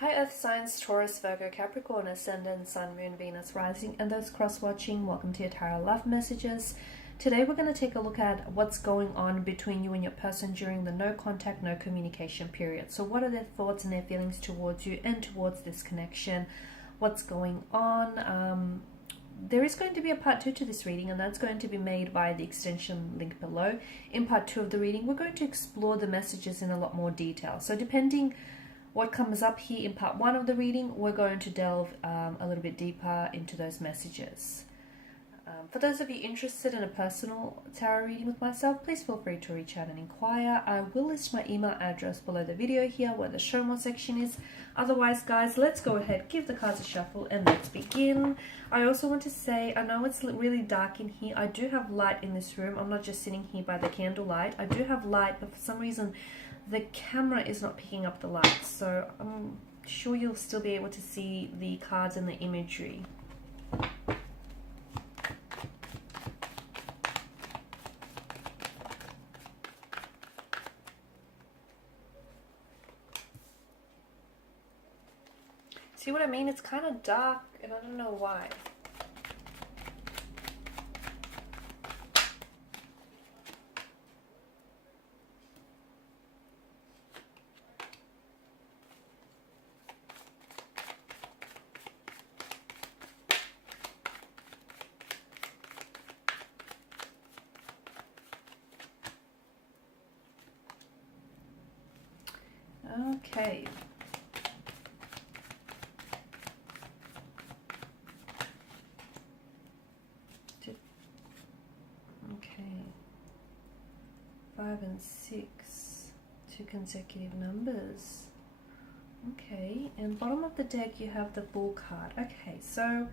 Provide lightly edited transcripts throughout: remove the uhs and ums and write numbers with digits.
Hi Earth signs, Taurus, Virgo, Capricorn, Ascendant, Sun, Moon, Venus, Rising, and those cross-watching, welcome to your Tarot Love Messages. Today we're going to take a look at what's going on between you and your person during the no contact, no communication period. So what are their thoughts and their feelings towards you and towards this connection? What's going on? There is going to be a part 2 to this reading, and that's going to be made via the extension link below. In part 2 of the reading, we're going to explore the messages in a lot more detail. So depending what comes up here in part 1 of the reading, we're going to delve a little bit deeper into those messages. For those of you interested in a personal tarot reading with myself, please feel free to reach out and inquire. I will list my email address below the video here where the show more section is. Otherwise, guys, let's go ahead, give the cards a shuffle, and let's begin. I also want to say, I know it's really dark in here. I do have light in this room. I'm not just sitting here by the candlelight. I do have light, but for some reason the camera is not picking up the light. So I'm sure you'll still be able to see the cards and the imagery. See what I mean? It's kind of dark and I don't know why. Okay. Okay. 5 and 6, 2 consecutive numbers. Okay, and bottom of the deck you have the Fool card. Okay, so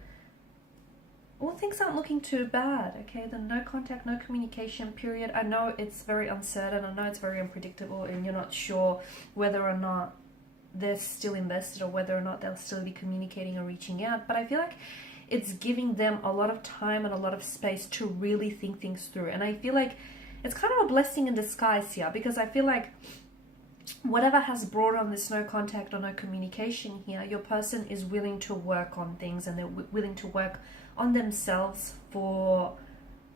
all things aren't looking too bad. Okay, the no contact, no communication period. I know it's very uncertain. I know it's very unpredictable, and you're not sure whether or not they're still invested or whether or not they'll still be communicating or reaching out. But I feel like it's giving them a lot of time and a lot of space to really think things through. And I feel like it's kind of a blessing in disguise here, because I feel like whatever has brought on this no contact or no communication here, your person is willing to work on things, and they're willing to work on themselves for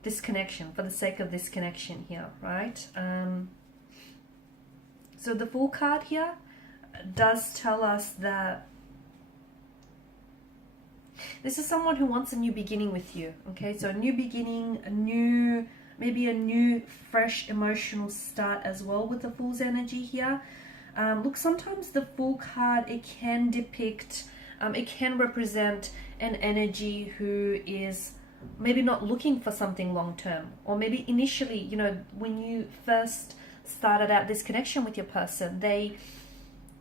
this connection, for the sake of this connection here, right? So the Fool card here does tell us that this is someone who wants a new beginning with you. Okay, so a new beginning, maybe a new fresh emotional start as well with the Fool's energy here. Look, sometimes the Fool card, it can depict, it can represent an energy who is maybe not looking for something long term, or maybe initially, you know, when you first started out this connection with your person, they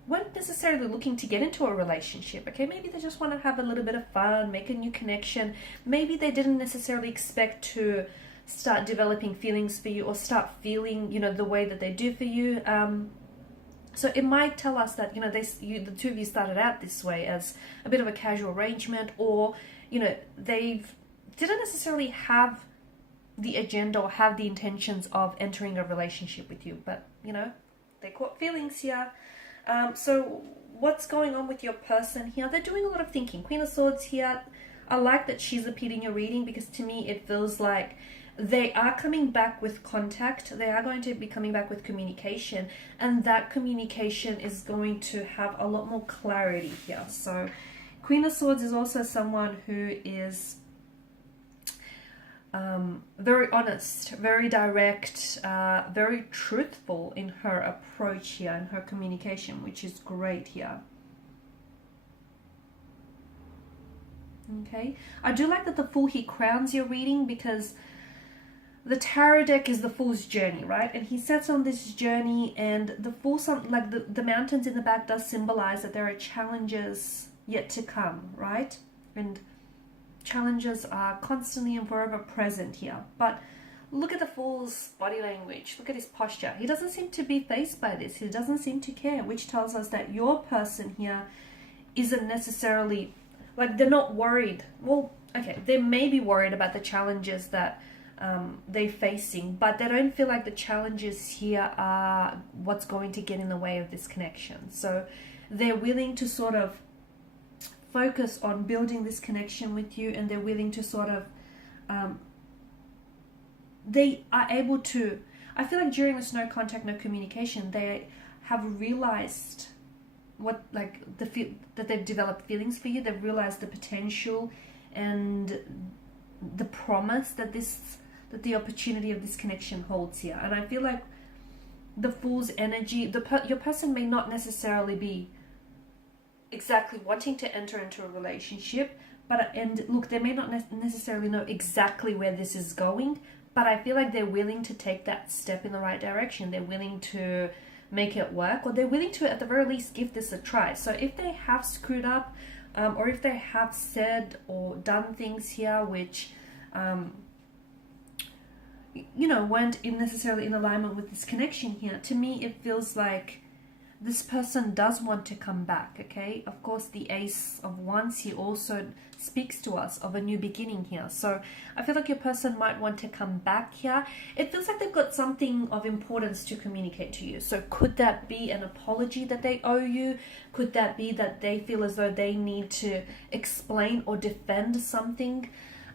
weren't necessarily looking to get into a relationship. Okay, maybe they just want to have a little bit of fun, make a new connection. Maybe they didn't necessarily expect to start developing feelings for you or start feeling, you know, the way that they do for you. So it might tell us that, you know, the two of you started out this way as a bit of a casual arrangement, or, you know, they didn't necessarily have the agenda or have the intentions of entering a relationship with you, but, you know, they caught feelings here. So what's going on with your person here? They're doing a lot of thinking. Queen of Swords here. I like that she's appeared in your reading, because to me it feels like they are coming back with contact. They are going to be coming back with communication, and that communication is going to have a lot more clarity here. So Queen of Swords is also someone who is very honest, very direct, very truthful in her approach here and her communication, which is great here. Okay, I do like that the Fool here crowns your reading, because the tarot deck is the Fool's journey, right? And he sets on this journey, and the Fool, like the mountains in the back, does symbolize that there are challenges yet to come, right? And challenges are constantly and forever present here. But look at the Fool's body language. Look at his posture. He doesn't seem to be fazed by this. He doesn't seem to care, which tells us that your person here isn't necessarily, like, they're not worried. Well, okay, they may be worried about the challenges that they're facing, but they don't feel like the challenges here are what's going to get in the way of this connection. So they're willing to sort of focus on building this connection with you, and they're willing to sort of they are able to, I feel like during this no contact, no communication, they have realized what, like, that they've developed feelings for you. They've realized the potential and the promise that the opportunity of this connection holds here. And I feel like the Fool's energy, your person may not necessarily be exactly wanting to enter into a relationship, and look, they may not necessarily know exactly where this is going, but I feel like they're willing to take that step in the right direction. They're willing to make it work, or they're willing to at the very least give this a try. So if they have screwed up, or if they have said or done things here which weren't necessarily in alignment with this connection here, to me it feels like this person does want to come back, okay? Of course, the Ace of Wands here also speaks to us of a new beginning here. So I feel like your person might want to come back here. It feels like they've got something of importance to communicate to you. So could that be an apology that they owe you? Could that be that they feel as though they need to explain or defend something,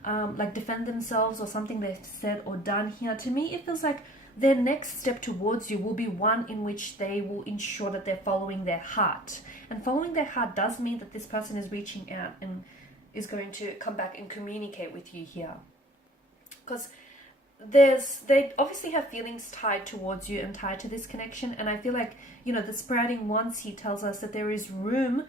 like defend themselves or something they've said or done here? To me, it feels like their next step towards you will be one in which they will ensure that they're following their heart. And following their heart does mean that this person is reaching out and is going to come back and communicate with you here. Because they obviously have feelings tied towards you and tied to this connection. And I feel like, the Sprouting Wands here tells us that there is room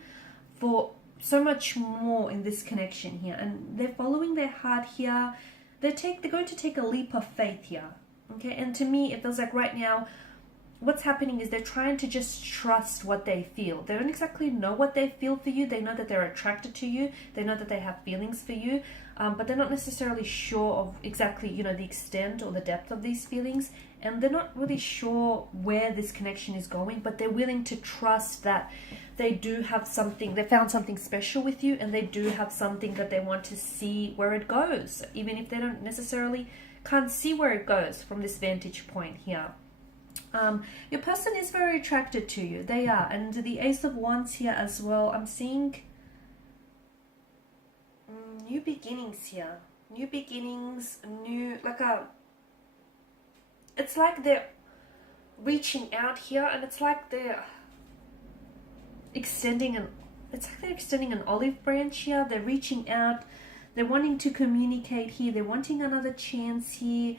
for so much more in this connection here. And they're following their heart here. They're going to take a leap of faith here. Okay, and to me, it feels like right now, what's happening is they're trying to just trust what they feel. They don't exactly know what they feel for you. They know that they're attracted to you. They know that they have feelings for you, but they're not necessarily sure of exactly, the extent or the depth of these feelings. And they're not really sure where this connection is going, but they're willing to trust that they do have something, they found something special with you, and they do have something that they want to see where it goes, even if they don't necessarily can't see where it goes from this vantage point here. Your person is very attracted to you. They are. And the Ace of Wands here as well. I'm seeing new beginnings here. New beginnings, it's like they're reaching out here, and it's like they're extending an olive branch here. They're reaching out. They're wanting to communicate here. They're wanting another chance here.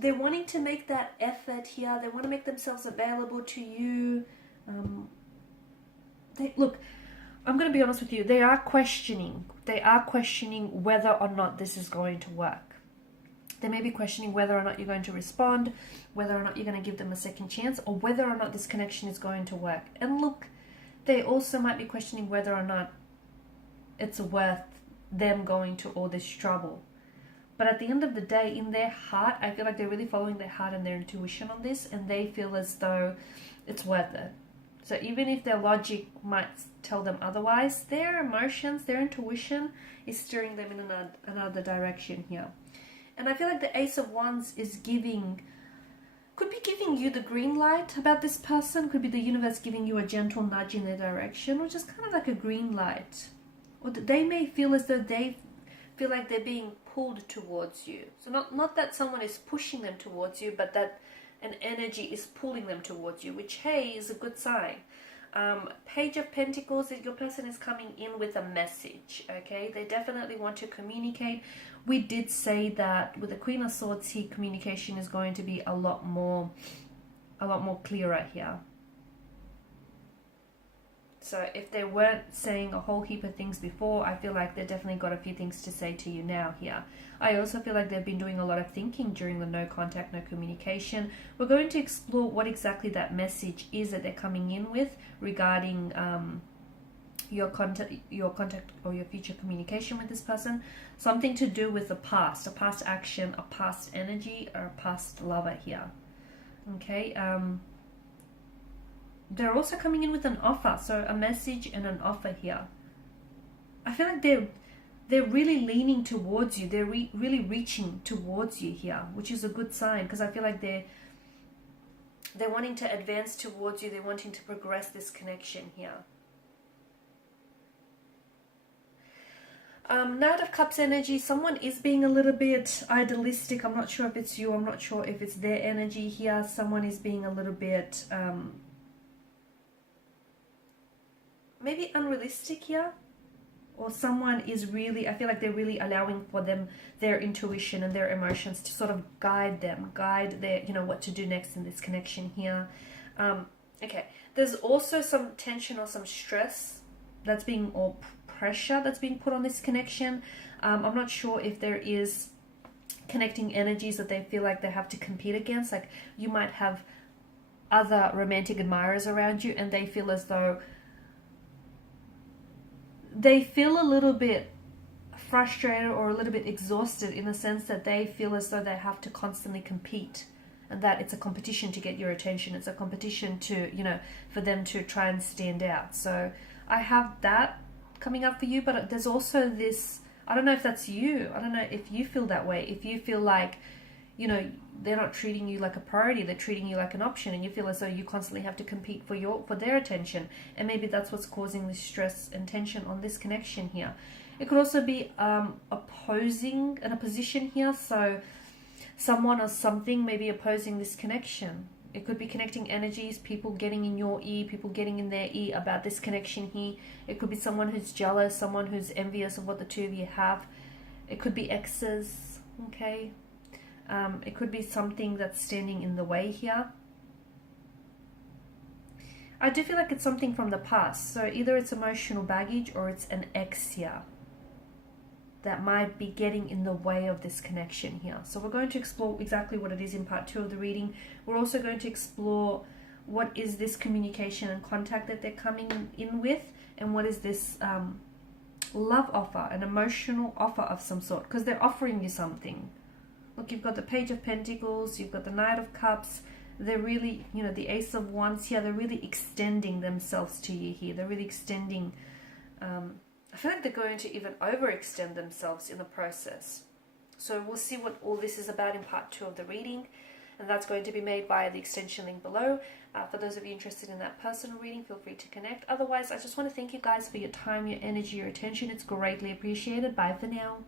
They're wanting to make that effort here. They want to make themselves available to you. Look, I'm going to be honest with you. They are questioning. They are questioning whether or not this is going to work. They may be questioning whether or not you're going to respond, whether or not you're going to give them a second chance, or whether or not this connection is going to work. And look, they also might be questioning whether or not it's worth them going to all this trouble. But at the end of the day, in their heart, I feel like they're really following their heart and their intuition on this, and they feel as though it's worth it. So even if their logic might tell them otherwise, their emotions, their intuition is steering them in another direction here. And I feel like the Ace of Wands could be giving you the green light about this person. Could be the universe giving you a gentle nudge in their direction, or just kind of like a green light. Or they may feel as though they feel like they're being pulled towards you. So not that someone is pushing them towards you, but that an energy is pulling them towards you, which, hey, is a good sign. Page of Pentacles, that your person is coming in with a message, okay? They definitely want to communicate. We did say that with the Queen of Swords here, communication is going to be a lot more clearer here. So if they weren't saying a whole heap of things before, I feel like they've definitely got a few things to say to you now here. I also feel like they've been doing a lot of thinking during the no contact, no communication. We're going to explore what exactly that message is that they're coming in with regarding your contact or your future communication with this person. Something to do with the past, a past action, a past energy, or a past lover here. Okay, they're also coming in with an offer, so a message and an offer here. I feel like they're really leaning towards you. They're really reaching towards you here, which is a good sign, because I feel like They're wanting to advance towards you. They're wanting to progress this connection here. Knight of Cups energy, someone is being a little bit idealistic. I'm not sure if it's you, I'm not sure if it's their energy here. Someone is being a little bit maybe unrealistic here, or someone is really, I feel like they're really allowing for them their intuition and their emotions to sort of guide them, guide their, you know, what to do next in this connection here. Okay, there's also some tension or some stress that's being, or pressure that's being put on this connection. I'm not sure if there is connecting energies that they feel like they have to compete against. Like, you might have other romantic admirers around you and they feel as though they feel a little bit frustrated or a little bit exhausted, in the sense that they feel as though they have to constantly compete, and that it's a competition to get your attention. It's a competition to, you know, for them to try and stand out. So I have that coming up for you, but there's also this, I don't know if that's you. I don't know if you feel that way. If you feel like, you know, they're not treating you like a priority, they're treating you like an option, and you feel as though you constantly have to compete for their attention, and maybe that's what's causing this stress and tension on this connection here. It could also be opposing, an opposition here, so someone or something may be opposing this connection. It could be connecting energies, people getting in your ear, people getting in their ear about this connection here. It could be someone who's jealous, someone who's envious of what the two of you have. It could be exes, okay? It could be something that's standing in the way here. I do feel like it's something from the past. So either it's emotional baggage or it's an ex here that might be getting in the way of this connection here. So we're going to explore exactly what it is in part 2 of the reading. We're also going to explore what is this communication and contact that they're coming in with, and what is this love offer, an emotional offer of some sort, because they're offering you something. Look, you've got the Page of Pentacles, you've got the Knight of Cups. They're really, you know, the Ace of Wands here, they're really extending themselves to you here. They're really extending, I feel like they're going to even overextend themselves in the process. So we'll see what all this is about in part 2 of the reading, and that's going to be made via the extension link below. For those of you interested in that personal reading, feel free to connect. Otherwise, I just want to thank you guys for your time, your energy, your attention. It's greatly appreciated. Bye for now.